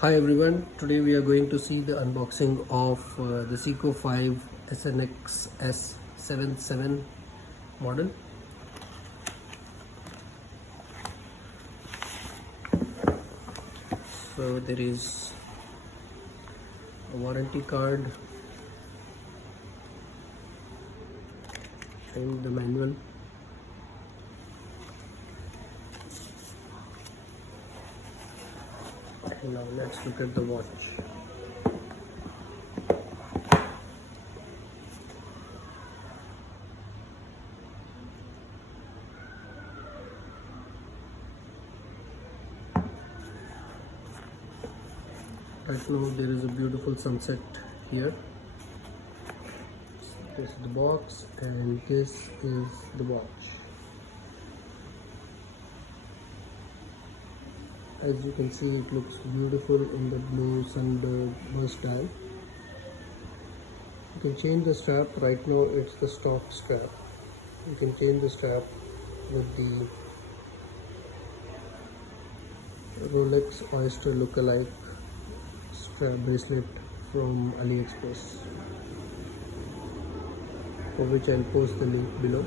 Hi everyone, today we are going to see the unboxing of the Seiko 5 snxs77 model. So there is a warranty card and the manual. And now let's look at the watch. Right now there is a beautiful sunset here. This is the box and this is the watch. As you can see, it looks beautiful in the blue sunburst dial. You can change the strap. Right now it's the stock strap. You can change the strap with the Rolex Oyster lookalike strap bracelet from AliExpress, for which I'll post the link below.